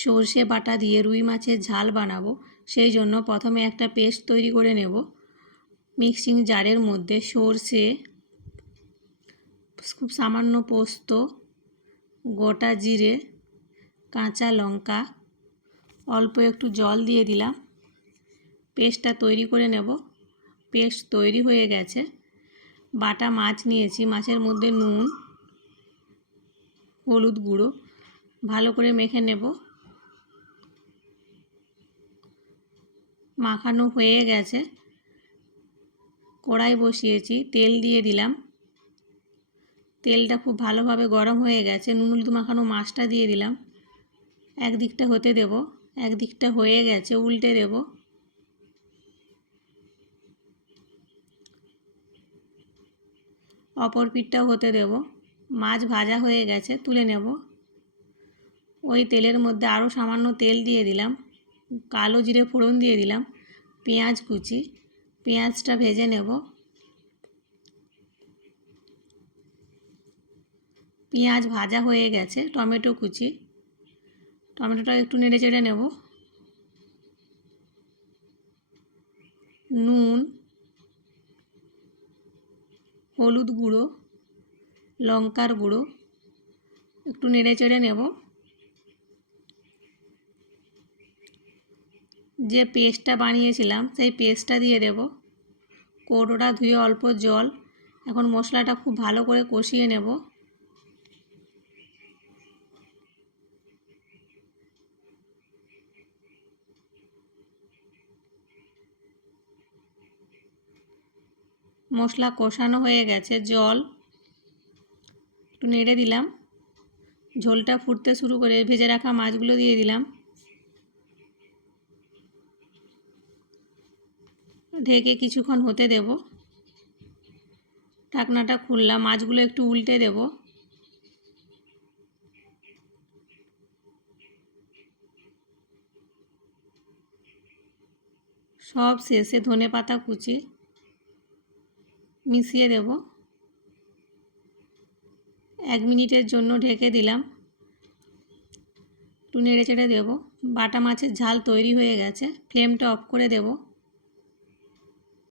সর্ষে বাটা দিয়ে রুই মাছের ঝাল বানাবো, সেই জন্য প্রথমে একটা পেস্ট তৈরি করে নেব। মিক্সিং জারের মধ্যে সর্ষে, খুব সামান্য পোস্ত, গোটা জিরে, কাঁচা লঙ্কা, অল্প একটু জল দিয়ে দিলাম। পেস্টটা তৈরি করে নেব। পেস্ট তৈরি হয়ে গেছে। বাটা মাছ নিয়েছি, মাছের মধ্যে নুন, হলুদ গুঁড়ো ভালো করে মেখে নেব। মাখানো হয়ে গেছে। কড়াই বসিয়েছি, তেল দিয়ে দিলাম। তেলটা খুব ভালোভাবে গরম হয়ে গেছে। নুন হলুদ মাখানো মাছটা দিয়ে দিলাম। একদিকটা হতে দেব। একদিকটা হয়ে গেছে, উল্টে দেব। অপর পিঠটাও হতে দেব। মাছ ভাজা হয়ে গেছে, তুলে নেব। ওই তেলের মধ্যে আরও সামান্য তেল দিয়ে দিলাম। কালো জিরে ফোড়ন দিয়ে দিলাম। পেঁয়াজ কুচি, পেঁয়াজটা ভেজে নেব। পেঁয়াজ ভাজা হয়ে গেছে। টমেটো কুচি, টমেটোটা একটু নেড়ে চেড়ে নেব। নুন, হলুদ গুঁড়ো, লঙ্কার গুঁড়ো একটু নেড়ে চেড়ে নেব। যে পেস্টটা বানিয়েছিলাম সেই পেস্টটা দিয়ে দেব। কৌটোটা ধুয়ে অল্প জল। এখন মশলাটা খুব ভালো করে কষিয়ে নেব। মশলা কষানো হয়ে গেছে। জল একটু নেড়ে দিলাম। ঝোলটা ফুটতে শুরু করে ভেজে রাখা মাছগুলো দিয়ে দিলাম। ঢেকে কিছুক্ষণ হতে দেব। ঢাকনাটা খুললাম। মাছগুলো একটু উল্টে দেব। সব শেষে ধনেপাতা কুচি মিশিয়ে দেব। 1 মিনিটের জন্য ঢেকে দিলাম। একটু নেড়ে চেড়ে দেব। বাটা মাছের ঝাল তৈরি হয়ে গেছে। ফ্লেমটা অফ করে দেব।